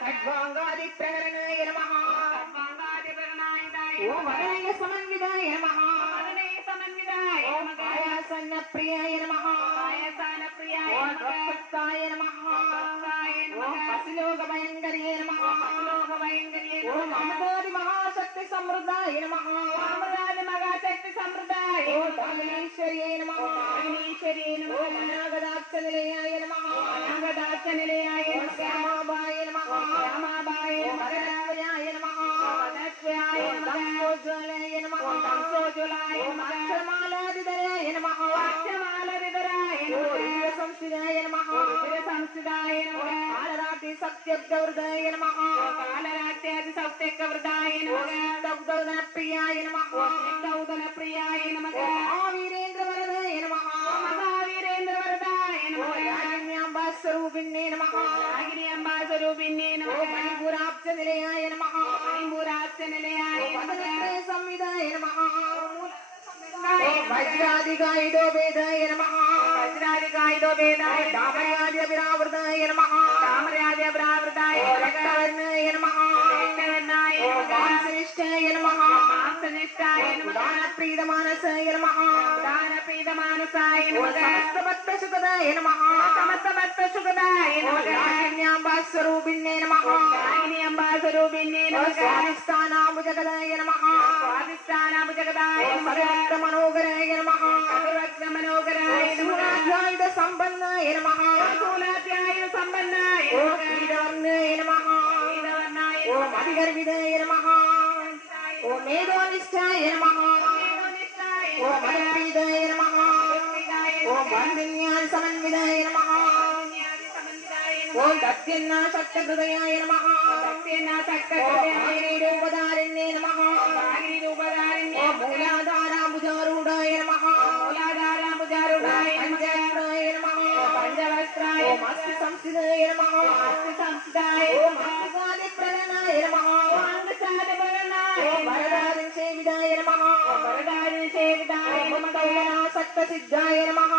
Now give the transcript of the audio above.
ఖడ్వాంగాది ప్రకరణాయ నమః ఓం వదనయ సమన్వితాయ నమః ఓం ఆయాసన్న ప్రియాయ నమః ఓం భక్తాయ నమః ఓం పసిలోక భయంకర్యే నమః ఓం అమృతాది మహాశక్తి సమృద్ధాయ నమః ఓం దాగినీశ్వర్యే నమః ఓం అనాగదాక్షనిలయాయ నమః ఓం శ్యామాబాయ నమః ఓం మదనాయ నమః ఓం దంసోజ్వలాయ నమః ఓం అక్షరమాలాదిధరాయ నమః సంస్థితాయ నమః కాలరాతి సత్యబ్దవృదాయ నమః ప్రియాయ నమః మహావీరేంద్రవరదాయ నమః స్వరూపిణ్యే నమః మణిపూరాబ్జనిలయాయ నమః సంవిదాయ నమః వజ్రాదిగాయుధో వేదాయ నమః దామయాద్యభిరావృతాయ నమః రక్తవర్ణాయ నమః మాంసనిష్టాయ నమః దానప్రీతమానసాయ నమః సమస్తభక్తసుఖదాయ నమః స్వరూపిణ్యే నమః స్వాధిష్టానాభుజగదాయ నమః మనోహరాయ నమః శూలాధ్యాయుధ సంపన్నాయ నమః శ్రీరామ్యాయ నమః ఓం అధిగర్విదాయ నమః ఓం మేధోనిష్టాయ నమః ఓం మదప్రీదాయ నమః ఓం వందిన్యాన్ సమన్విదాయ నమః ఓం దత్యన్నాశక్తహృదయాయ నమః రూపధారిణ్యే నమః ఓం మూలాధారాభుజారూఢాయ నమః పంచాక్షరాయ నమః ఓం అస్తి సంస్థితాయ నమః ఓం అంగసాదిప్రదనాయ నమః ఓం వరదాది సేవిదాయ నమః ఓం ముక్తౌదనాసక్తసిద్ధాయ నమః